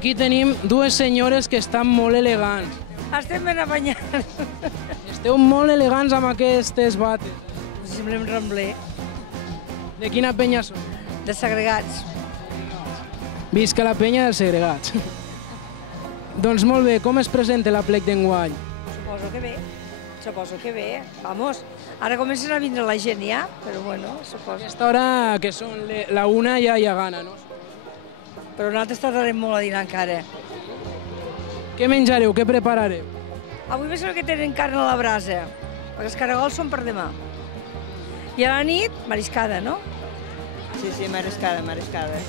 Aquí tenim dues senyores que estan molt elegants. Estem ben apanyats. Esteu molt elegants amb aquestes bates. Semblem Rambler, De quina penya sou? de segregats. Visca la penya dels segregats. Doncs molt bé, com es presenta l'aplec d'enguany? Suposo que bé. Vamos, ara comencen a vindre la gent ja, però bueno, A suposo. aquesta hora, que són la una, ja hi ha gana, no? Però nosaltres tardarem molt a dinar encara. Què menjareu? Què preparareu? Avui me sembla que tenen carn a la brasa, perquè els caragols són per demà. I a la nit, mariscada, no? Sí, mariscada.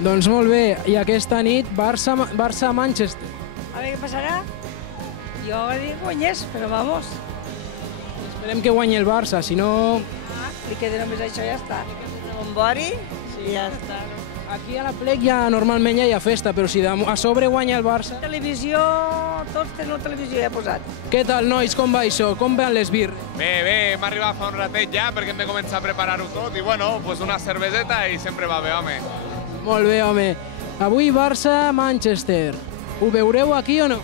Doncs molt bé, i aquesta nit Barça-Manchester. A veure què passarà. Jo dic guanyés, però vamos. Esperem que guanyi el Barça, si no... Li queda només això i ja està. Bombori, sí, ja està. Aquí a l'aplec ja normalment ja hi ha festa, però si a sobre guanya el Barça... Televisió, tots tenen la televisió ja posat. Què tal, nois, com va això? Com van les birres? Bé, hem arribat fa un ratet ja perquè hem de començar a preparar-ho tot i bueno, pues una cerveseta i sempre va bé, home. Molt bé, home. Avui Barça-Manchester. Ho veureu aquí o no?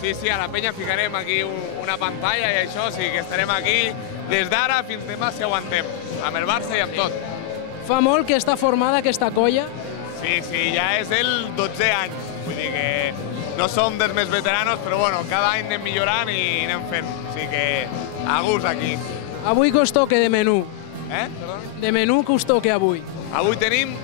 Sí, a la penya ficarem aquí una pantalla i això, sí que estarem aquí des d'ara fins demà si aguantem, amb el Barça i amb tot. Fa molt que està formada aquesta colla? Sí, ja és el 12è any, vull dir que no som dels més veteranos, però bueno, cada any anem millorant i anem fent, o sigui que a gust aquí. Avui que us toque de menú? Perdona? De menú que us toque avui? Avui tenim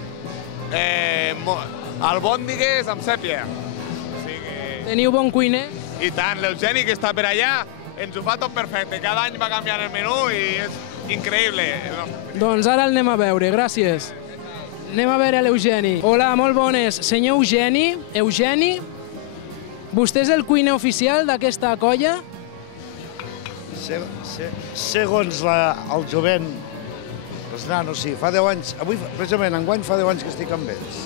albòndigues amb sèpia. O sigui que... Teniu bon cuiner? I tant, l'Eugeni que està per allà ens ho fa tot perfecte. Cada any va canviant el menú i és increïble. Doncs ara el anem a veure, gràcies. Anem a veure l'Eugeni. Hola, molt bones. Senyor Eugeni, vostè és el cuiner oficial d'aquesta colla? Segons el jovent, els nanos, sí, fa 10 anys, avui, precisament, enguany fa 10 anys que estic amb ells.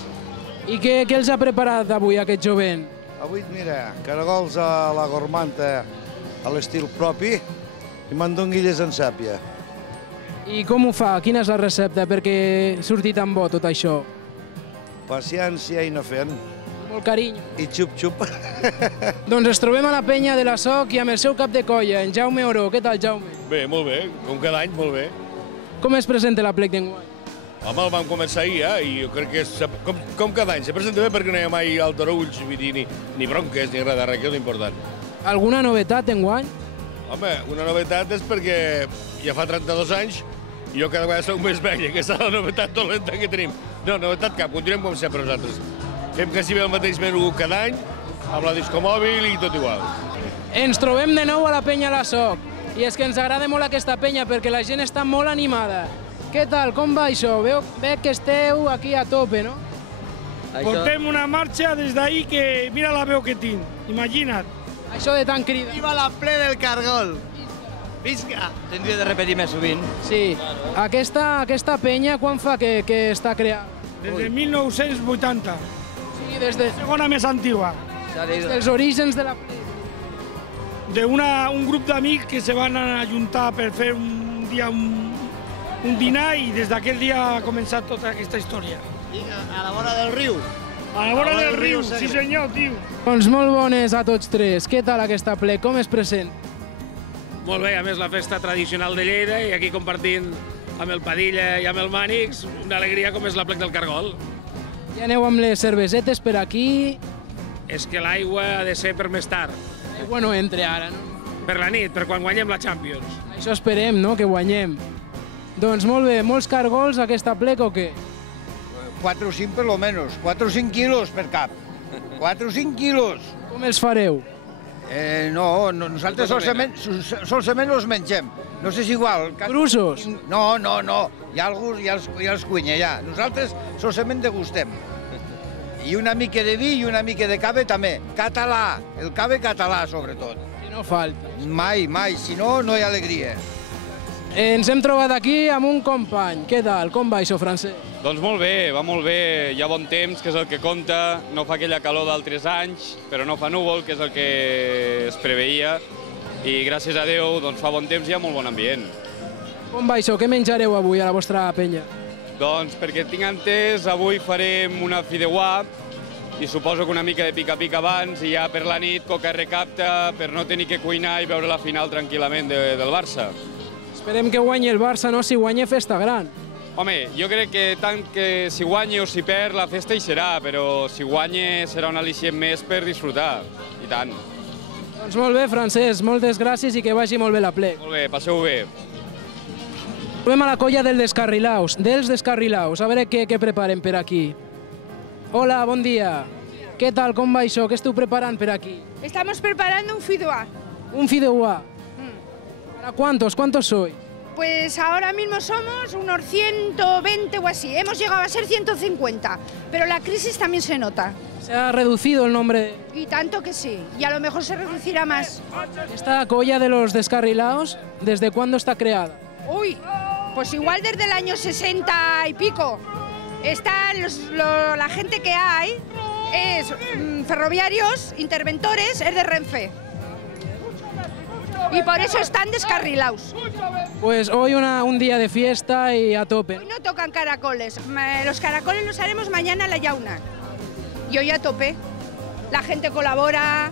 I què els ha preparat avui aquest jovent? Avui, mira, caragols a la gormanta a l'estil propi i mandonguilles en sèpia. I com ho fa? Quina és la recepta perquè surti tan bo tot això? Paciència i anar fent. Molt carinyo. I xup-xup. Doncs ens trobem a la penya de la Soc i amb el seu cap de colla, en Jaume Oró. Què tal, Jaume? Bé, molt bé, com cada any, molt bé. Com es presenta l'aplec d'enguany? Home, el vam començar ahir, i jo crec que com cada any. Se presenta bé perquè no hi ha mai altarulls, vull dir, ni bronques, ni res de res, que és l'important. Alguna novetat enguany? Home, una novetat és perquè ja fa 32 anys i jo cada vegada soc més vell, aquesta és la novetat dolenta que tenim. No, novetat cap, continuem com sempre nosaltres. Fem quasi bé el mateix menú cada any, amb la discomòbil i tot igual. Ens trobem de nou a la penya La Soc. I és que ens agrada molt aquesta penya perquè la gent està molt animada. Què tal, com va això? Veig que esteu aquí a tope, no? Portem una marxa des d'ahir que mira la veu que tinc, imagina't. Això de tant crida. Viva la ple del cargol! Visca! Tindria de repetir més sovint. Sí. Aquesta penya, quan fa que està creada? Des de 1980. Sí, des de... Segona més antigua. Des dels orígens de la plec. Un grup d'amics que se van ajuntar per fer un dia un dinar i des d'aquell dia ha començat tota aquesta història. A la vora del riu. A la vora del riu, sí senyor, tio. Doncs molt bones a tots tres. Què tal aquesta plec? Com es present? Molt bé, a més la festa tradicional de Lleida i aquí compartint amb el Padilla i amb el Mànix una alegria com és l'aplec del Cargol. Ja aneu amb les cervesetes per aquí. És que l'aigua ha de ser per més tard. L'aigua no entra ara, no? Per la nit, per quan guanyem la Champions. Això esperem, no?, que guanyem. Doncs molt bé, molts cargols aquesta plec o què? 4 o 5 per lo menos, 4 o 5 quilos per cap. 4 o 5 quilos. Com els fareu? Nosaltres solament els mengem. No sé si igual. Cruços? No. Hi ha algú ja els cuina, ja. Nosaltres solament degustem. I una mica de vi i una mica de cava també. Català, el cava català sobretot. Que no falta. Mai, si no, no hi ha alegria. Ens hem trobat aquí amb un company. Què tal? Com va això, Francesc? Doncs molt bé, va molt bé. Hi ha bon temps, que és el que compta. No fa aquella calor d'altres anys, però no fa núvol, que és el que es preveia. I gràcies a Déu doncs, fa bon temps i hi ha molt bon ambient. Com va això? Què menjareu avui a la vostra penya? Doncs perquè tinc entès, avui farem una fideuà i suposo que una mica de pica-pica abans i ja per la nit coca recapta per no tenir que cuinar i veure la final tranquil·lament del Barça. Esperem que guanyi el Barça, no? Si guanya, festa gran. Home, jo crec que tant que si guanya o si perd, la festa hi serà, però si guanya serà un al·licient més per disfrutar, i tant. Doncs molt bé, Francesc, moltes gràcies i que vagi molt bé l'aplec. Molt bé, passeu bé. Trobem a la colla dels Descarrilaus, a veure què preparen per aquí. Hola, bon dia. Què tal, com va això? Què esteu preparant per aquí? Estamos preparando un fideuà. Un fideuà. ¿Para cuántos? ¿Cuántos sois? Pues ahora mismo somos unos 120 o así. Hemos llegado a ser 150, pero la crisis también se nota. ¿Se ha reducido el nombre? Y tanto que sí, y a lo mejor se reducirá más. ¿Esta colla de los Descarrilaos, desde cuándo está creada? Uy, pues igual desde el año 60 y pico. La gente que hay es ferroviarios, interventores, es de Renfe. Y por eso están descarrilados. Pues hoy un día de fiesta y a tope. Hoy no tocan caracoles. Los caracoles los haremos mañana a la Llauna. Y hoy a tope. La gente colabora.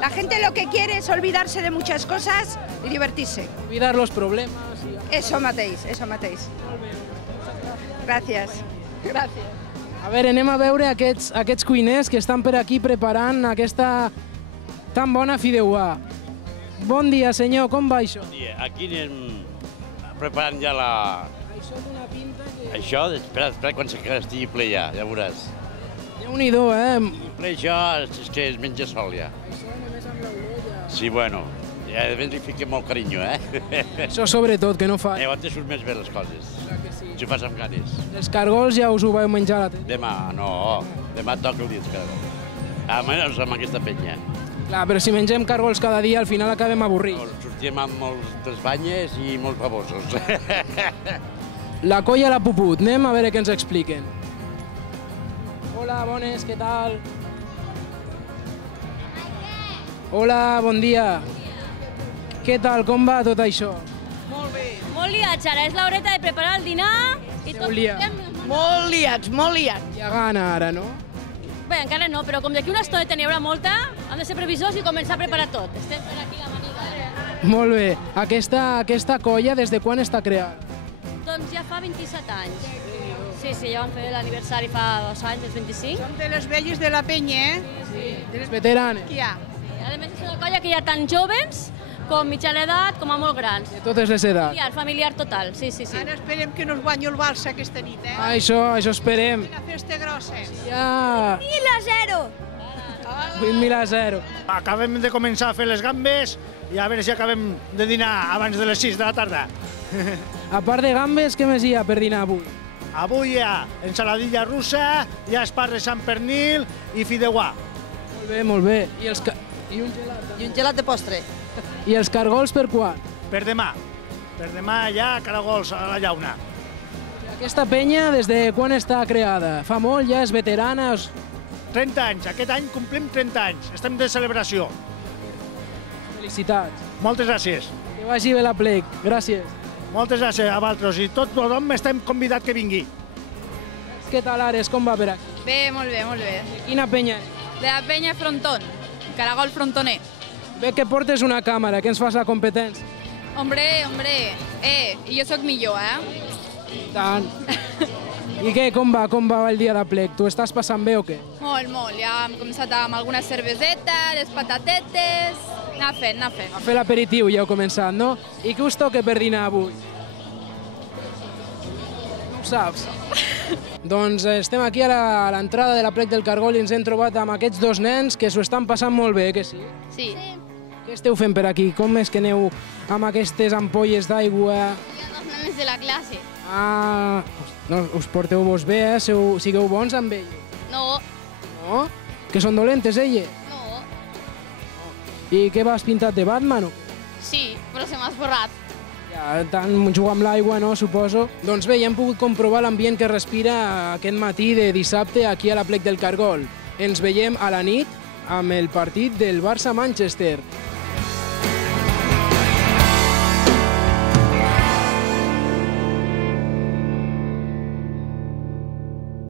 La gente lo que quiere es olvidarse de muchas cosas y divertirse. Olvidar los problemas. Eso matéis, eso matéis. Gràcies. Gràcies. A veure, anem a veure aquests cuiners que estan per aquí preparant aquesta tan bona fideuà. Bon dia, senyor, com va això? Bon dia, aquí anem preparant ja la... Això d'una pinta que... Això, espera quan estigui ple ja veuràs. Déu-n'hi-do, Ple això és que es menja sol ja. Això només amb l'olor ja... Sí, bueno, ja de ben li fiquem molt carinyo, Això sobretot, que no fa... Llavors te surt més bé les coses. Si ho fas amb ganes. Els cargols ja us ho vau menjar a la tenda? Demà toca el dia dels cargols. Almenys amb aquesta penya. Clar, però si mengem cargols cada dia, al final acabem avorrits. Sortim amb moltes banyes i molts babosos. La colla l'ha puput, anem a veure què ens expliquen. Hola, bones, què tal? Hola, bon dia. Què tal, com va tot això? Molt bé. Molt liats, ara és l'horeta de preparar el dinar i tot. Molt liats, molt liats. Hi ha gana ara, no? Bé, encara no, però com d'aquí una estoneta n'hi haurà molta, hem de ser previsors i començar a preparar tot. Estem per aquí la maniga. Molt bé. Aquesta colla, des de quan està creada? Doncs ja fa 27 anys. Sí, ja vam fer l'aniversari fa 2 anys, els 25. Som de les velles de la penya, Sí. De les veteranes. Qui hi ha? A més, és una colla que hi ha tant joves com mitjana edat com a molt grans. De totes les edats. Familiar total, sí. Ara esperem que nos guanyi el Barça aquesta nit, Això esperem. Una festa grossa. Ja... 1.000-0. 20.000-0. Acabem de començar a fer les gambes i a veure si acabem de dinar abans de les 6 de la tarda. A part de gambes, què més hi ha per dinar avui? Avui hi ha ensaladilla russa, hi ha espars de Sant Pernil i fideuà. Molt bé. I un gelat de postre. I els cargols per quan? Per demà. Per demà hi ha caragols a la llauna. Aquesta penya, des de quan està creada? Fa molt, ja és veterana? 30 anys. Aquest any complim 30 anys. Estem de celebració. Felicitats. Moltes gràcies. Que vagi bé l'aplec. Gràcies. Moltes gràcies a vosaltres i tothom estem convidat que vingui. Què tal, Ares? Com va per aquí? Bé, molt bé, molt bé. Quina penya? De la penya Frontón, caragol frontoner. Bé que portes una càmera, que ens fas la competència. Hombre, i jo sóc millor, Tant. I què, com va el dia d'aplec? Tu estàs passant bé o què? Molt. Ja hem començat amb alguna cerveseta, les patatetes, anar fent. A fer l'aperitiu ja heu començat, no? I què us toca per dinar avui? No ho saps? Doncs estem aquí a l'entrada de l'aplec del Cargol i ens hem trobat amb aquests dos nens que s'ho estan passant molt bé, que sí? Sí. Què esteu fent per aquí? Com és que aneu amb aquestes ampolles d'aigua? Hi ha 2 nenes de la classe. No, us porteu-vos bé, sigueu bons amb ell. No. No? Que són dolentes, elles? No. I què vas pintat de Batman? Sí, però se m'ha esborrat. Ja, tant jugar amb l'aigua, no, suposo? Doncs bé, ja hem pogut comprovar l'ambient que respira aquest matí de dissabte aquí a l'aplec del Cargol. Ens veiem a la nit amb el partit del Barça-Manchester.